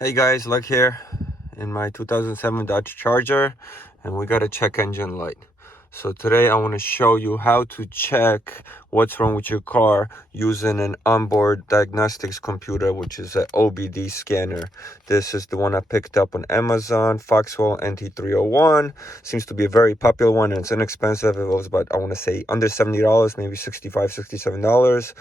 Hey guys, Luck here in my 2007 Dodge Charger, and we got a check engine light. So today I want to show you how to check what's wrong with your car using an onboard diagnostics computer, which is an OBD scanner. This is the one I picked up on Amazon, Foxwell NT301. Seems to be a very popular one, and it's inexpensive. It was about, I want to say, under $70, maybe $65,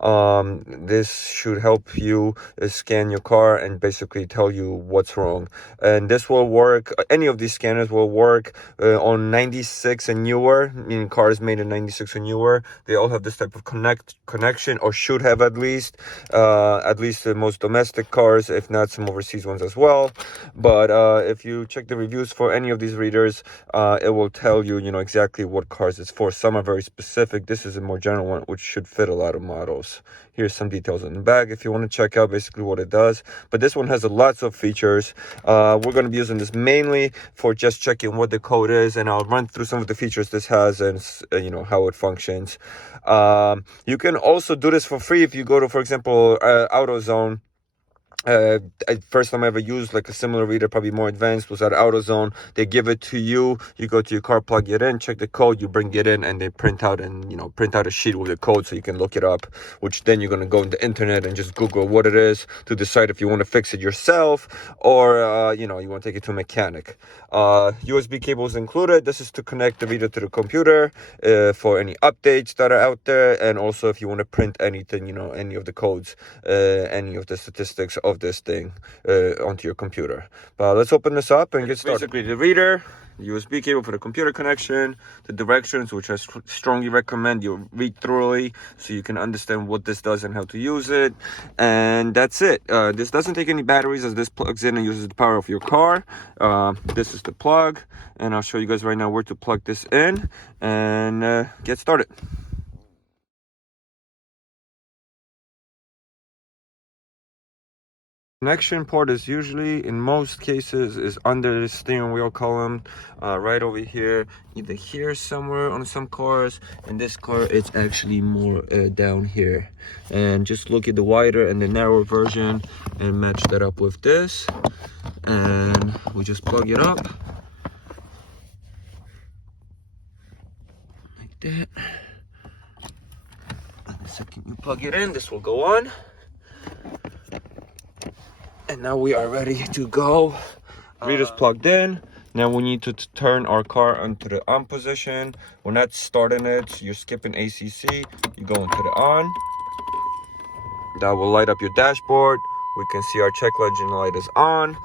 $67. This should help you scan your car and basically tell you what's wrong. And this will work, any of these scanners will work on 96 and newer, meaning cars made in 96 and newer. They all have this type of connection, or should have at least the most domestic cars, if not some overseas ones as well. But if you check the reviews for any of these readers, it will tell you, exactly what cars it's for. Some are very specific. This is a more general one, which should fit a lot of models. Here's some details on the back if you want to check out basically what it does. But this one has lots of features. We're going to be using this mainly for just checking what the code is, and I'll run through some of the features this has and how it functions. You can also do this for free if you go to, for example, AutoZone. First time I ever used like a similar reader, probably more advanced, was at AutoZone. They give it to you. You go to your car, plug it in, check the code, you bring it in, and they print out a sheet with the code so you can look it up. Which then you're gonna go on the internet and just Google what it is to decide if you want to fix it yourself or you want to take it to a mechanic. USB cables included. This is to connect the reader to the computer for any updates that are out there, and also if you want to print anything, any of the codes, any of the statistics of this thing onto your computer. But let's open this up and get started. Basically the reader, the USB cable for the computer connection, the directions, which I strongly recommend you read thoroughly so you can understand what this does and how to use it. And that's it. This doesn't take any batteries, as this plugs in and uses the power of your car. This is the plug, and I'll show you guys right now where to plug this in and get started. Connection port is usually, in most cases, is under the steering wheel column, right over here, either here somewhere on some cars. In this car, it's actually more down here. And just look at the wider and the narrower version and match that up with this. And we just plug it up like that. And the second you plug it in, this will go on. And now we are ready to go. Reader's plugged in. Now we need to turn our car onto the on position. We're not starting it, so you're skipping ACC. You go into the on. That will light up your dashboard. We can see our check engine light is on.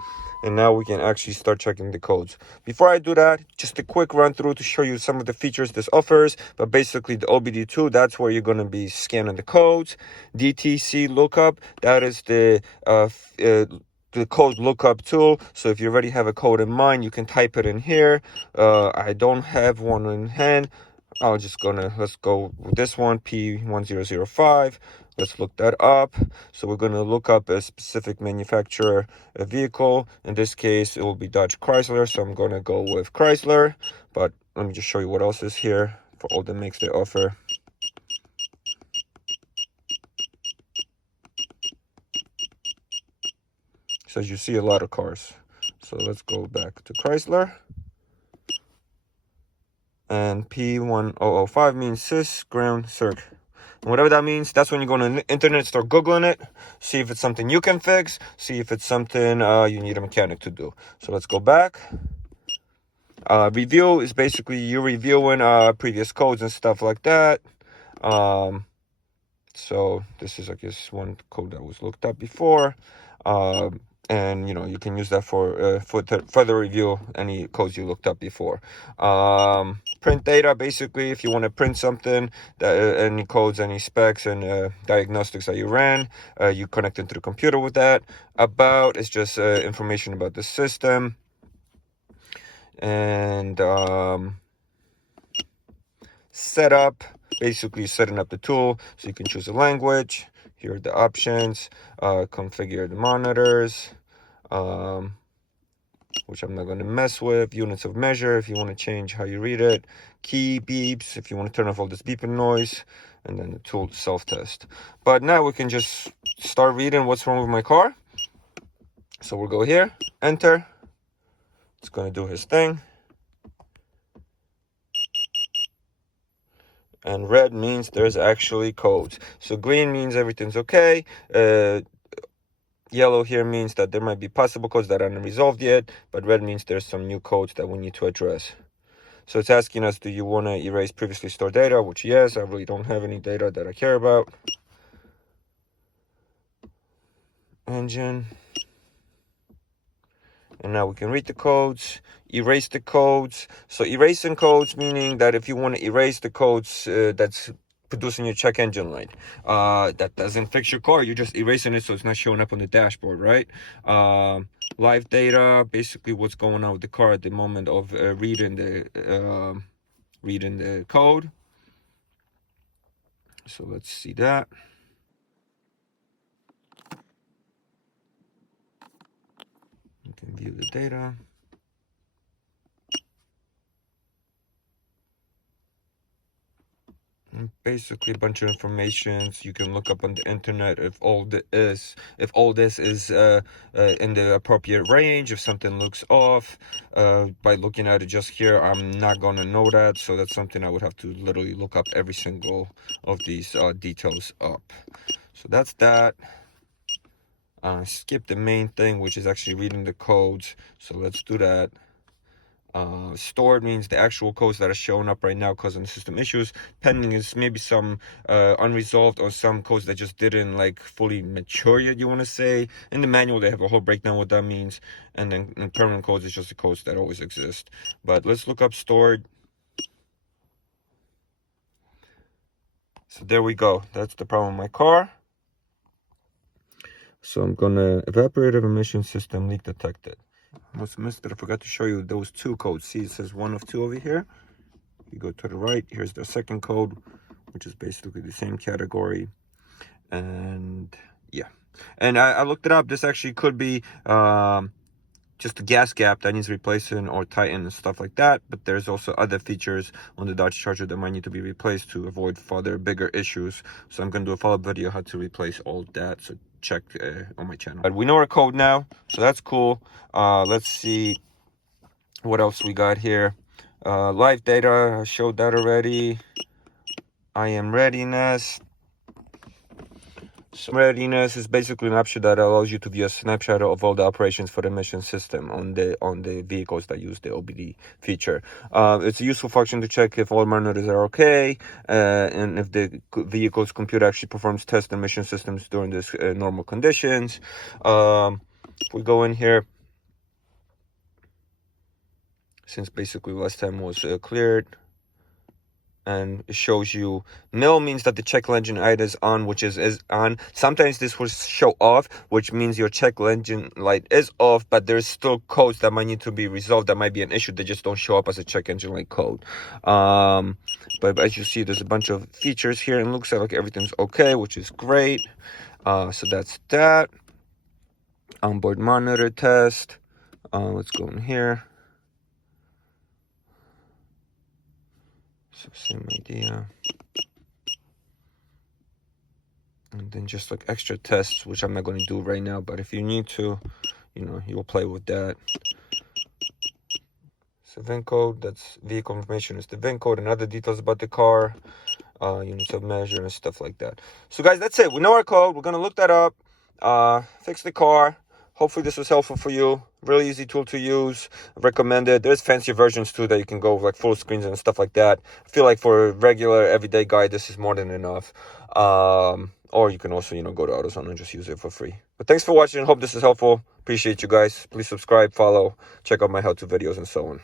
And now we can actually start checking the codes. Before I do that, just a quick run through to show you some of the features this offers. But basically the OBD2, that's where you're going to be scanning the codes. DTC lookup, that is the code lookup tool. So if you already have a code in mind, you can type it in here. I don't have one in hand. Let's go with this one, P1005. Let's look that up. So we're going to look up a specific manufacturer, a vehicle. In this case, it will be Dodge Chrysler. So I'm going to go with Chrysler. But let me just show you what else is here for all the makes they offer. So as you see, a lot of cars. So let's go back to Chrysler. And P1005 means sys ground circ. And whatever that means, that's when you go on the internet, start Googling it, see if it's something you can fix, see if it's something you need a mechanic to do. So let's go back. Review is basically you reviewing previous codes and stuff like that. So this is, I guess, one code that was looked up before. And you can use that for further review any codes you looked up before. Print data, basically, if you want to print something, any codes, any specs, and diagnostics that you ran, you connect into the computer with that. About is just information about the system. And setup, basically setting up the tool so you can choose a language. Here are the options. Configure the monitors, which I'm not going to mess with. Units of measure, if you want to change how you read it. Key beeps, if you want to turn off all this beeping noise. And then the tool self-test. But now we can just start reading what's wrong with my car. So we'll go here, enter. It's going to do his thing. And red means there's actually codes. So green means everything's okay. Yellow here means that there might be possible codes that aren't resolved yet, but red means there's some new codes that we need to address. So it's asking us, do you want to erase previously stored data? Which, yes, I really don't have any data that I care about. Engine. And now we can read the codes, erase the codes. So erasing codes, meaning that if you want to erase the codes that's producing your check engine light, that doesn't fix your car, you're just erasing it so it's not showing up on the dashboard, right? Live data, basically what's going on with the car at the moment of reading the code. So let's see that. You can view the data. And basically a bunch of information you can look up on the internet if all this is in the appropriate range, if something looks off. By looking at it just here, I'm not gonna know that, so that's something I would have to literally look up every single of these details up. So that's that. Skip the main thing, which is actually reading the codes, so let's do that. Stored means the actual codes that are showing up right now causing the system issues. Pending is maybe some unresolved or some codes that just didn't like fully mature yet, you want to say. In the manual they have a whole breakdown what that means, and then in permanent codes it's just the codes that always exist. But let's look up stored. So there we go, that's the problem with my car. So I'm gonna evaporative emission system leak detected. Almost missed it. I forgot to show you those two codes. See, it says 1 of 2 over here. You go to the right, here's the second code, which is basically the same category. And yeah, and I looked it up. This actually could be just a gas gap that needs replacing or tighten and stuff like that. But there's also other features on the Dodge Charger that might need to be replaced to avoid further bigger issues. So I'm going to do a follow-up video how to replace all that. So check on my channel. But we know our code now, so that's cool. Let's see what else we got here. Live data, I showed that already. I am readiness. So readiness is basically an option that allows you to view a snapshot of all the operations for the emission system on the vehicles that use the OBD feature. It's a useful function to check if all monitors are okay, and if the vehicle's computer actually performs test emission systems during this normal conditions. If we go in here, since basically last time was cleared, and it shows you nil means that the check engine light is on, which is on. Sometimes this will show off, which means your check engine light is off, but there's still codes that might need to be resolved. That might be an issue. They just don't show up as a check engine light code. But as you see, there's a bunch of features here, and it looks like everything's okay, which is great. So that's that. Onboard monitor test. Let's go in here. So same idea. And then just like extra tests, which I'm not going to do right now, but if you need to, you know, you'll play with that. So VIN code, that's vehicle information, is the VIN code, and other details about the car, units of measure and stuff like that. So guys, that's it. We know our code. We're going to look that up, fix the car. Hopefully this was helpful for you. Really easy tool to use. I recommend it. There's fancier versions too that you can go with, like full screens and stuff like that. I feel like for a regular everyday guy, this is more than enough. Or you can also, you know, go to AutoZone and just use it for free. But thanks for watching. Hope this is helpful. Appreciate you guys. Please subscribe, follow, check out my how-to videos and so on.